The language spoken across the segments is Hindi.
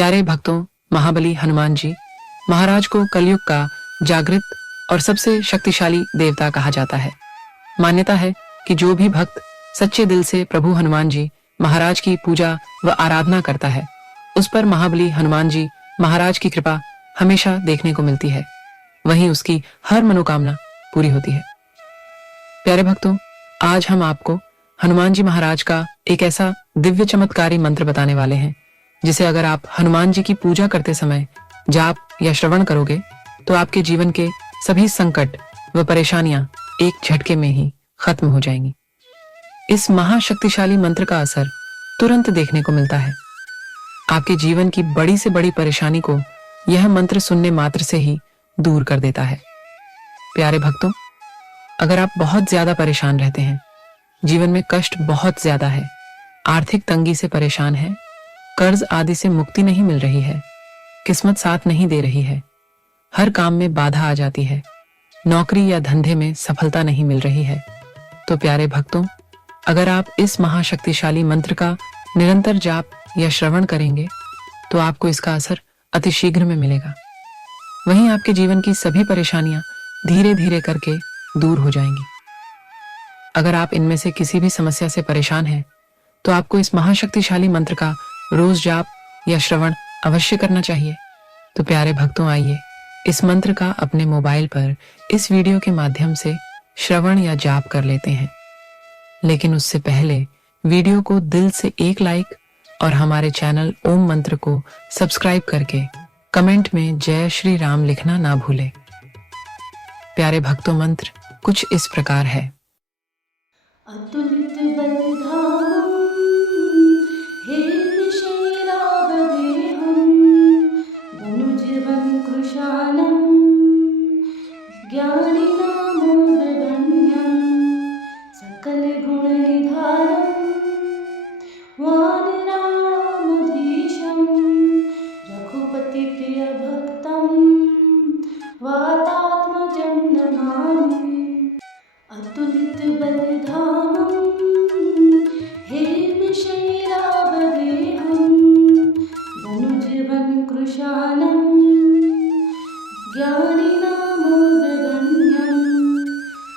प्यारे भक्तों, महाबली हनुमान जी महाराज को कलयुग का जागृत और सबसे शक्तिशाली देवता कहा जाता है। मान्यता है कि जो भी भक्त सच्चे दिल से प्रभु हनुमान जी महाराज की पूजा व आराधना करता है, उस पर महाबली हनुमान जी महाराज की कृपा हमेशा देखने को मिलती है। वहीं उसकी हर मनोकामना पूरी होती है। प्यारे भक्तों, आज हम आपको हनुमान जी महाराज का एक ऐसा दिव्य चमत्कारी मंत्र बताने वाले हैं, जिसे अगर आप हनुमान जी की पूजा करते समय जाप या श्रवण करोगे तो आपके जीवन के सभी संकट व परेशानियां एक झटके में ही खत्म हो जाएंगी। इस महाशक्तिशाली मंत्र का असर तुरंत देखने को मिलता है। आपके जीवन की बड़ी से बड़ी परेशानी को यह मंत्र सुनने मात्र से ही दूर कर देता है। प्यारे भक्तों, अगर आप बहुत ज्यादा परेशान रहते हैं, जीवन में कष्ट बहुत ज्यादा है, आर्थिक तंगी से परेशान है, कर्ज आदि से मुक्ति नहीं मिल रही है, किस्मत साथ नहीं दे रही है, हर काम में बाधा आ जाती है, नौकरी या धंधे में सफलता नहीं मिल रही है, तो प्यारे भक्तों, अगर आप इस महाशक्तिशाली मंत्र का निरंतर जाप या श्रवण करेंगे तो आपको इसका असर अतिशीघ्र में मिलेगा। वहीं आपके जीवन की सभी परेशानियां धीरे धीरे करके दूर हो जाएंगी। अगर आप इनमें से किसी भी समस्या से परेशान हैं, तो आपको इस महाशक्तिशाली मंत्र का रोज जाप या श्रवण अवश्य करना चाहिए। तो प्यारे भक्तों, आइए इस मंत्र का अपने मोबाइल पर इस वीडियो के माध्यम से श्रवण या जाप कर लेते हैं। लेकिन उससे पहले वीडियो को दिल से एक लाइक और हमारे चैनल ओम मंत्र को सब्सक्राइब करके कमेंट में जय श्री राम लिखना ना भूलें। प्यारे भक्तों, मंत्र कुछ इस प्रकार है। अतुलित बलधामं हेमशैलाभदेहं धनुजीवं कृशानं ज्ञानिनामोदगण्यं सकलगुणनिधानं वानरामधीशं रघुपतिप्रियभक्तं वातात्मजं नमामि। अतुलित बलधामं हेमशैलाभदेहं धनुजीवं कृशानं ज्ञानिनामोदगण्यं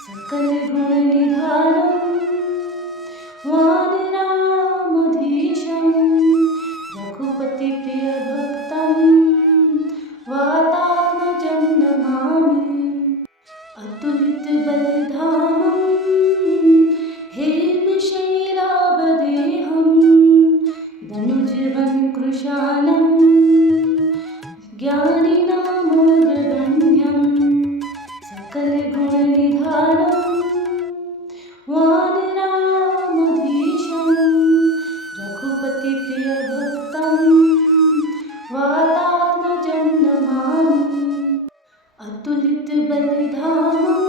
सकलगुणनिधानं वानरामधीशं रघुपतिप्रियभक्तं वातात्मजं नमामि। अतुलित बलधामं हेमशैलाभदेहं धनुजीवं कृशानं ज्ञानिनामोदगण्यं सकलगुणनिधानं वानरामधीशं रघुपतिप्रियभक्तं वातात्मजं नमामि। अतुलित बलधामं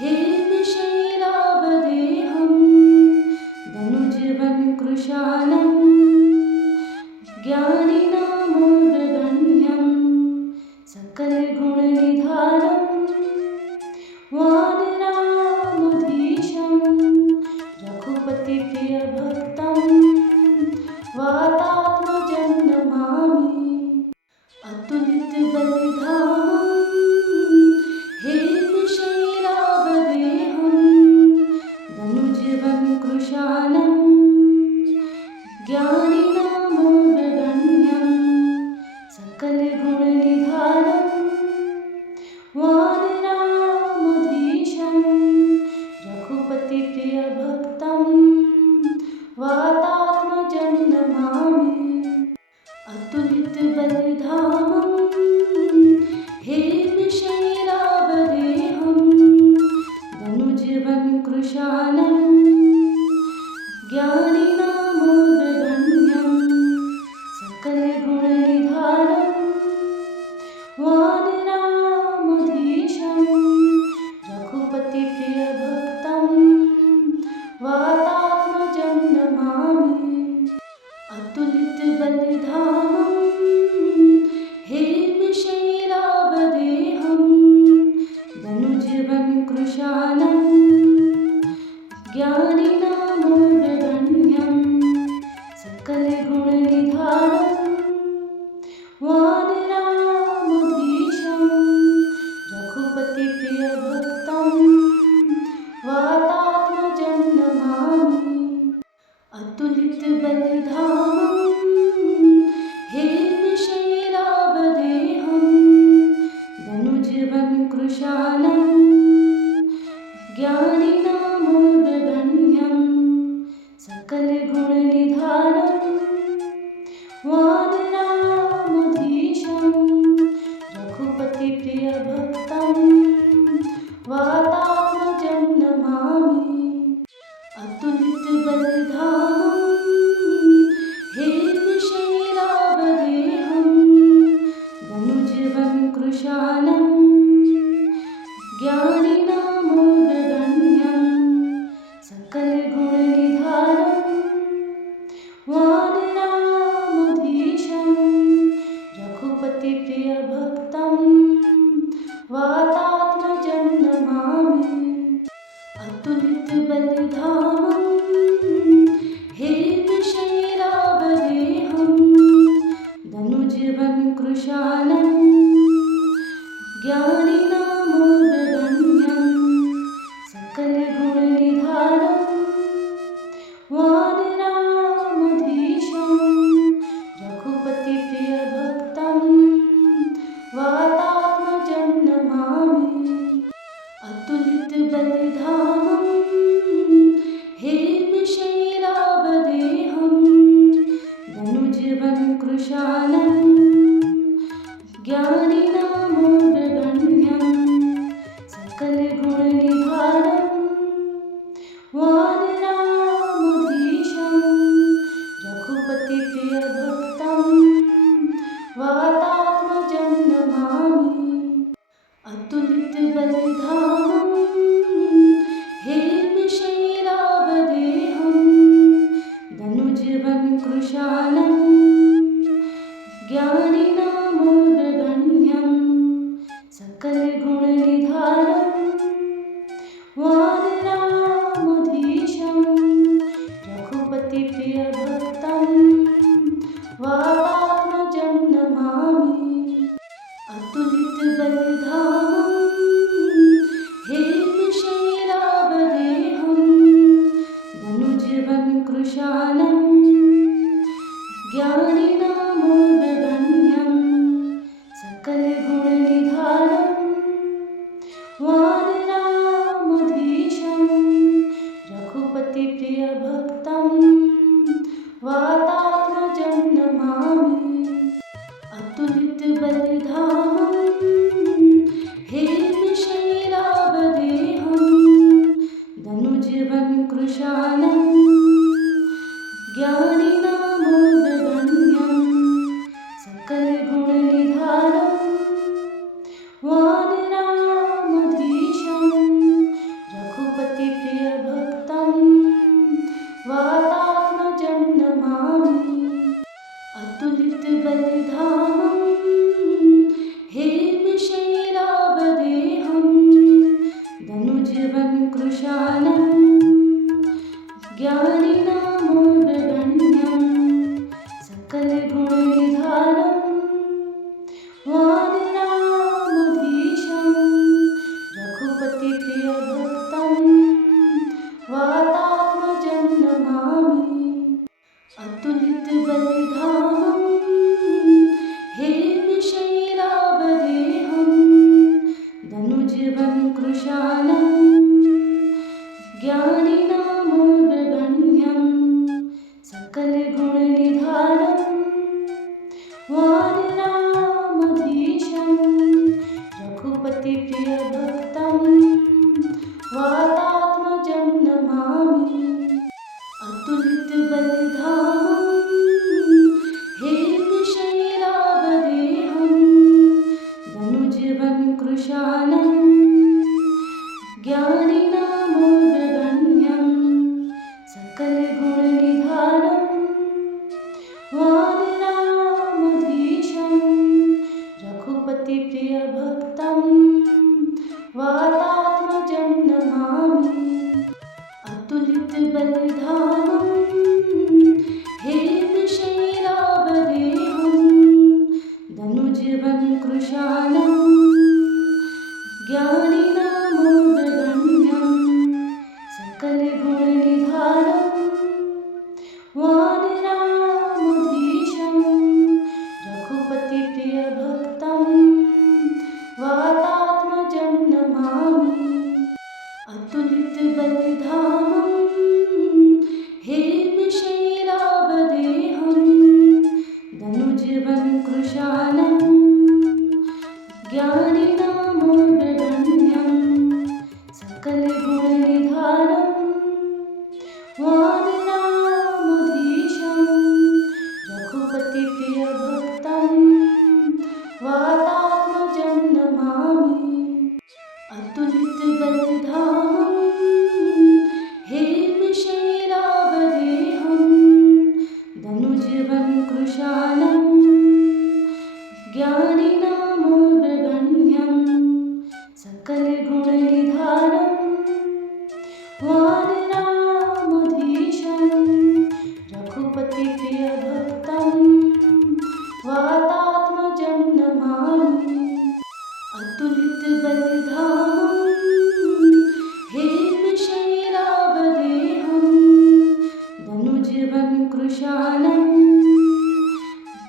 हेमशैलाभदेहं धनुजीवं कृशानं ज्ञानिनामोदगण्यं सकलगुणनिधानं वानरामधीशं रघुपतिप्रियभक्तं वातात्मजं नमामि। अतुलित बलधामं हेमशैलाभदेहं धनुजीवं कृशानं ज्ञानिनामोदगण्यं वानरामधीशं रघुपतिप्रियभक्तं वातात्मजं नमामि अतुलितबलधामं हेमशैलाभदेहं धनुजवं कृशानं ज्ञानिनामोदगण्यं सकलगुणनिधानं वानरामधीशं रघुपतिप्रियभक्तं वातात्मजं नमामि अतुलितबलधामं हेमशैलाभदेहं धनुजवं कृशानं ज्ञानिनामोदगण्यं सकलगुणनिधानं वानरामधीशं रघुपतिप्रियभक्तं वातात्मजं नमामि अतुलितबलधामं हेमशैलाभदेहं धनुजवं कृशानं ज्ञानिनामोदगण्यं सकलगुणनिधानं वानरामधीशं रघुपतिप्रियभक्तं वातात्मजं नमामि अतुलितबलधामं हेमशैलाभदेहं धनुजवं कृशानं ज्ञानिनामोदगण्यं सकलगुणनिधानं वानरामधीशं रघुपतिप्रियभक्तं वातात्मजं नमामि अतुलितबलधामं हेमशैलाभदेहं धनुजवं कृशानं ज्ञानिनामोदगण्यं सकलगुणनिधानं वानरामधीशं रघुपतिप्रियभक्तं वातात्मजं नमामि अतुलितबलधामं हेमशैलाभदेहं धनुजवं कृशानं ज्ञानिनामोदगण्यं सकलगुणनिधानं वानरामधीशं रघुपतिप्रियभक्तं वातात्मजं नमामि अतुलितबलधामं हेमशैलाभदेहं धनुजवं कृशानं ज्ञानिनामोदगण्यं सकलगुणनिधानं वानरामधीशं रघुपतिप्रियभक्तं वातात्मजं नमामि अतुलितबलधामं हेमशैलाभदेहं धनुजवं कृशानं ज्ञानिनामोदगण्यं सकलगुणनिधानं वानरामधीशं रघुपतिप्रियभक्तं वातात्मजं नमामि अतुलितबलधामं हेमशैलाभदेहं धनुजवं कृशानं ज्ञानिनामोदगण्यं सकलगुणनिधानं वानरामधीशं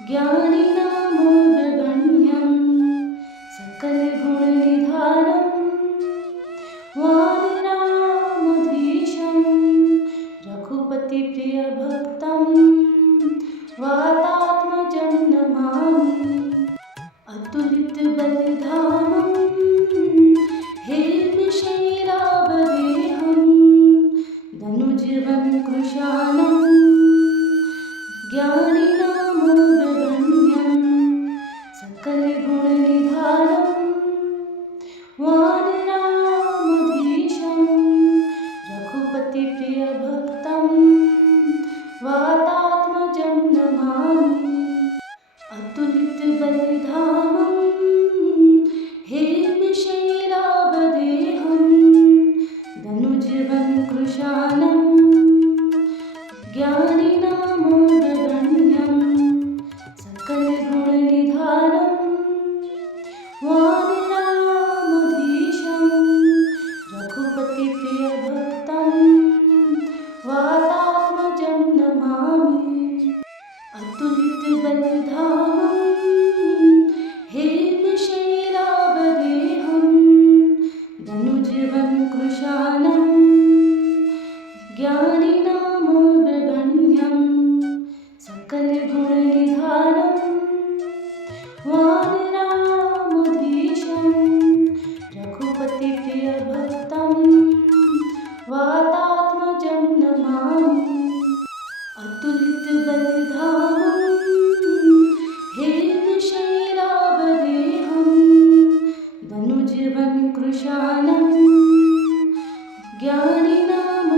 ज्ञानिनामग्रगण्यं सकलगुणनिधानं वादिरामधीशं रघुपतिप्रियभक्तं वातात्मजं नमामि। अतुलितबलधामं हेमशैलाभदेहं धनुजवं कृशानं ज्ञानिनामग्रगण्यं सकलगुणनिधानं वानरामधीशं रघुपतिप्रियभक्तं वातात्मजं नमामि। अतुलितबलधामं हेमशैलाभदेहं धनुजवं कृशानं ज्ञानिनामग्रगण्यं सकलगुणनिधानं वानरामधीशं रघुपतिप्रियभक्तं वातात्मजं नमामि। अतुलितबलधामं हेमशैलाभदेहं धनुजवं कृशानं ज्ञानिनामग्रगण्यं सकलगुणनिधानं वानरामधीशं रघुपतिप्रियभक्तं वातात्मजं नमामि। अतुलितबलधामं हेमशैलाभदेहं धनुजवं कृशानं ज्ञानिनामग्रगण्यं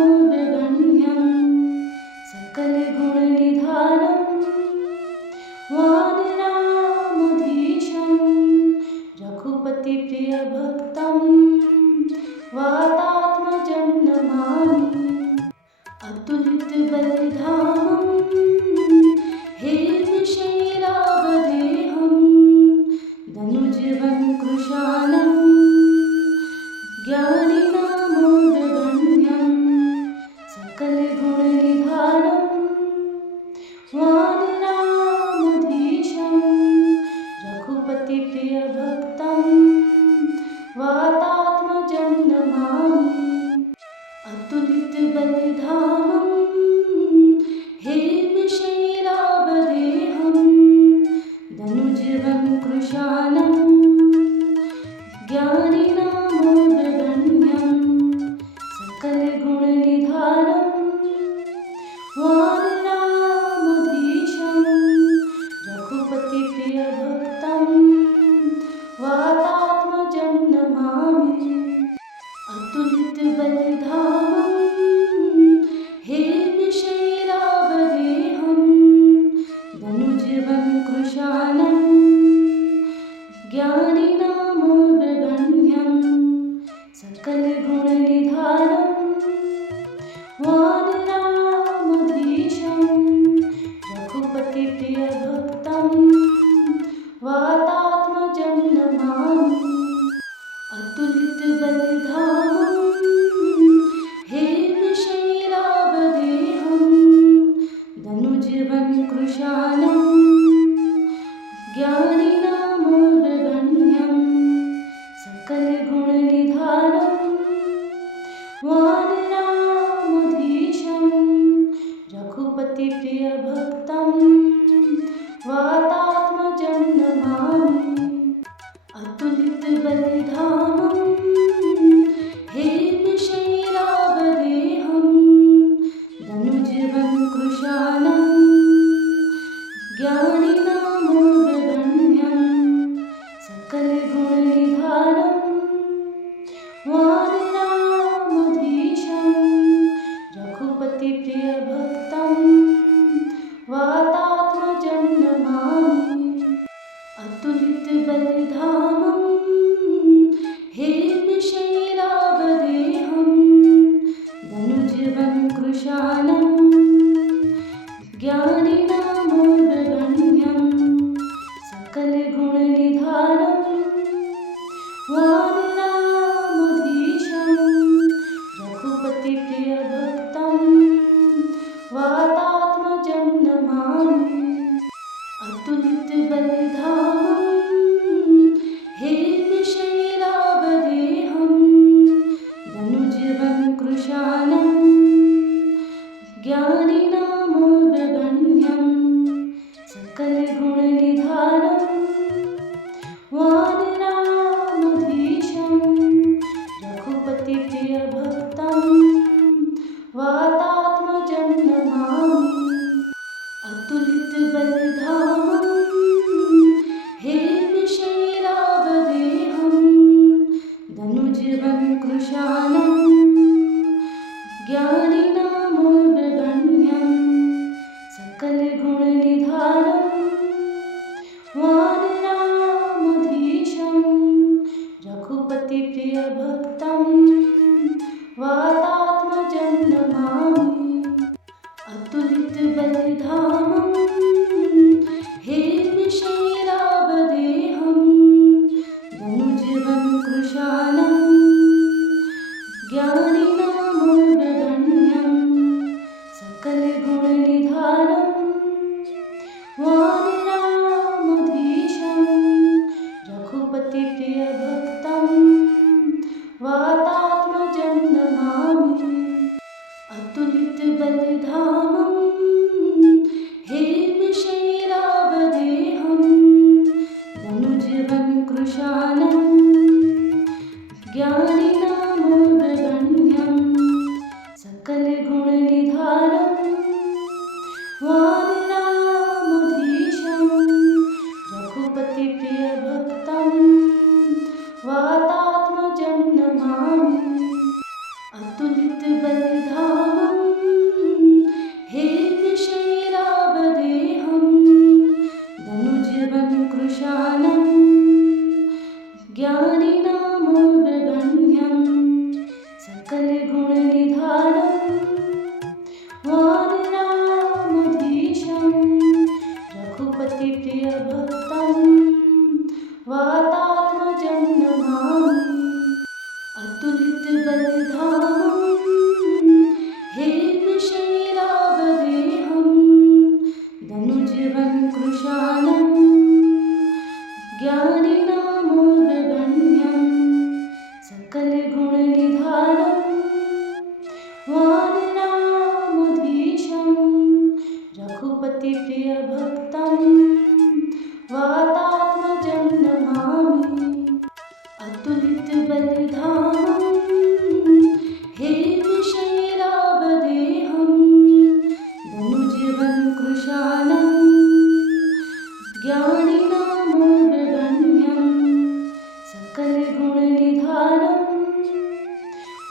सकलगुणनिधानं वानरामधीशं रघुपतिप्रियभक्तं वातात्मजं नमामि। अतुलितबलधामं हेमशैलाभदेहं धनुजवं कृशानं ज्ञानिनामग्रगण्यं सकलगुणनिधानं वानरामधीशं रघुपतिप्रियभक्तं वातात्मजं नमामि। अतुलितबलधामं हेमशैलाभदेहं धनुजवं कृशानं ज्ञानिनामग्रगण्यं सकलगुणनिधानं वानरामधीशं रघुपतिप्रियभक्तं वातात्मजं नमामि। अतुलितबलधामं हेमशैलाभदेहं धनुजवं कृशानं ज्ञानिनामग्रगण्यं सकलगुणनिधानं वानरामधीशं रघुपतिप्रियभक्तं वातात्मजं नमामि। अतुलितबलधामं हेमशैलाभदेहं धनुजवं कृशानं ज्ञानिनामग्रगण्यं सकलगुणनिधानं वानरामधीशं रघुपतिप्रियभक्तं वातात्मजं नमामि। अतुलितबलधामं हेमशैलाभदेहं धनुजवं कृशानं ज्ञानिनामग्रगण्यं सकलगुणनिधानं वानरामधीशं रघुपतिप्रियभक्तं वातात्मजं नमामि। अतुलितबलधामं हेमशैलाभदेहं धनुजवं कृशानं ज्ञानिनामग्रगण्यं सकलगुणनिधानं वानरामधीशं रघुपतिप्रियभक्तं वातात्मजं नमामि। अतुलितबलधामं अतुलितबलधामं हेमशैलावदेहं धनुजवं कृशानं ज्ञानिनामोऽग्रगण्यं सकलगुणनिधानं वानरामधीशं रघुपतिप्रियभक्तं वातात्मजं नमामि। अतुलितबलधामं हेमशैलावदेहं धनुजवं कृशानं ज्ञानिनामोऽग्रगण्यं सकलगुणनिधानं वानरामधीशं रघुपतिप्रियभक्तं वातात्मजं नमामि। अतुलितबलधामं हेमशैलावदेहं धनुजवं कृशानं ज्ञानिनामोऽग्रगण्यं सकलगुणनिधानं वानरामधीशं रघुपतिप्रियभक्तं वातात्मजं नमामि। अतुलितबलधामं हेमशैलावदेहं धनुजवं कृशानं ज्ञानिनामोऽग्रगण्यं सकलगुणनिधानं वानरामधीशं रघुपतिप्रियभक्तं वातात्मजं नमामि। अतुलितबलधामं हेमशैलावदेहं धनुजवं कृशानं ज्ञानिनामोऽग्रगण्यं सकलगुणनिधानं वानरामधीशं रघुपतिप्रियभक्तं वातात्मजं नमामि। अतुलितबलधामं हेमशैलावदेहं धनुजवं कृशानं ज्ञानिनामोऽग्रगण्यं सकलगुणनिधानं वानरामधीशं रघुपतिप्रियभक्तं वातात्मजं नमामि। अतुलितबलधामं हेमशैलावदेहं धनुजवं कृशानं ज्ञानिनामोऽग्रगण्यं सकलगुणनिधानं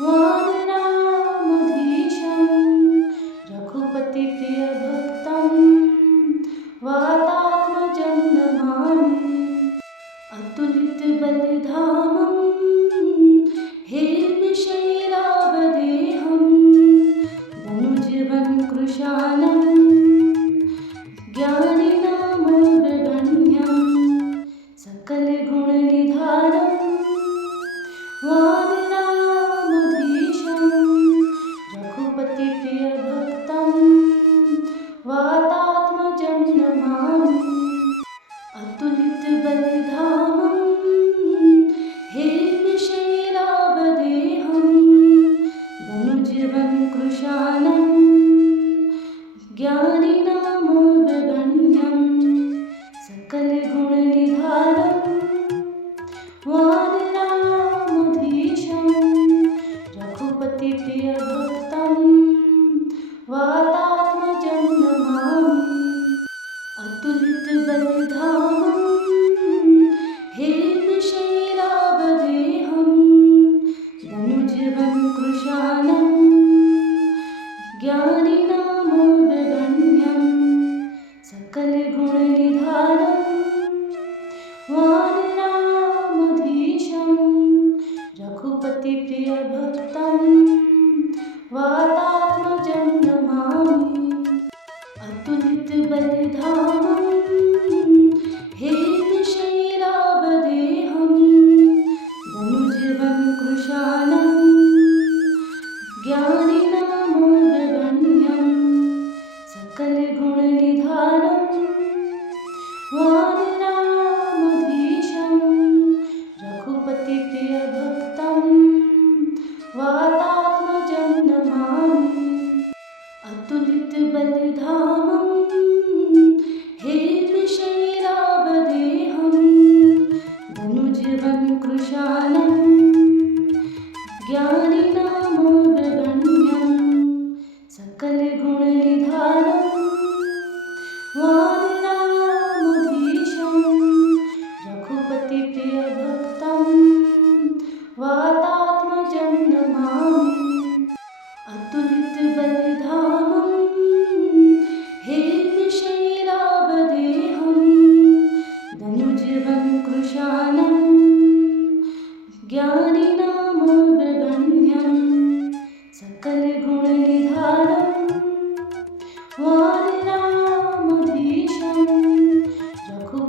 वानरामधीशं रघुपतिप्रियभक्तं वातात्मजं नमामि। अतुलितबलधामं हेमशैलावदेहं धनुजवं कृशानं ज्ञानिनामोऽग्रगण्यं सकलगुणनिधानं वानरामधीशं रघुपतिप्रियभक्तं वातात्मजं नमामि। अतुलित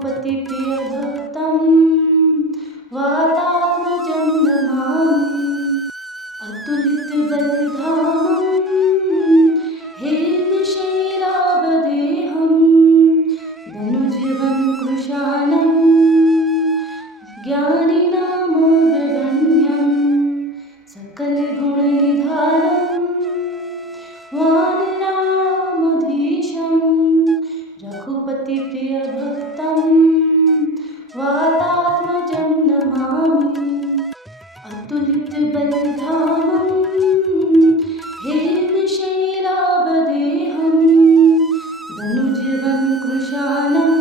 रघुपतिप्रियभक्तं वातात्मजं नमामि अतुलितबलधामं हेमशैलाभदेहं धनुजवं कृशानं ज्ञानिनामोदगण्यं सकलगुणनिधानं वानरामधीशं रघुपतिप्रियभक्तं वातात्मजं नमामि अतुलितबलधामं हेमशैलाभदेहं धनुजवं कृशानं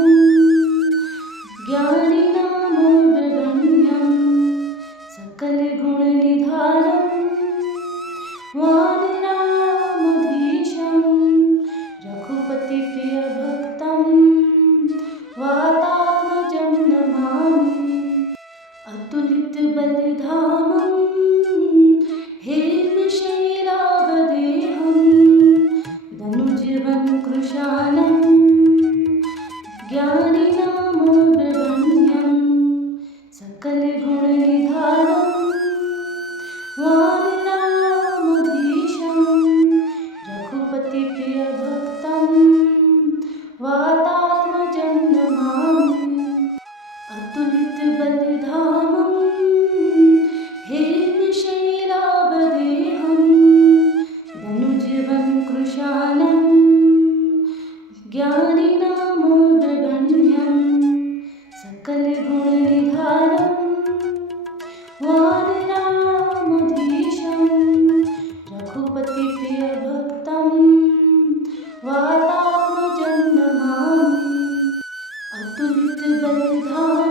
ज्ञानिनामोदगण्यं सकलगुणनिधानं वानरामधीशं रघुपतिप्रियभक्तं वातात्मजं नमामि अतुलितबलधामं हेमशैलाभदेहं धनुजवं कृशानं ज्ञानिनामोदगण्यं सकलगुणनिधानं वानरामधीशं रघुपतिप्रियभक्तं वातात्मजं नमामि अतुलितबलधामं हेमशैलाभदेहं धनुजवं कृशानं ज्ञानिनामोदगण्यं सकलगुणनिधानं वानरामधीशं रघुपतिप्रियभक्तं वातात्मजं नमामि अतुलितबलधामं हेमशैलाभदेहं धनुजवं कृशानं ज्ञानिनामोदगण्यं सकलगुणनिधानं वानरामधीशं रघुपतिप्रियभक्तं वातात्मजं नमामि अतुलितबलधामं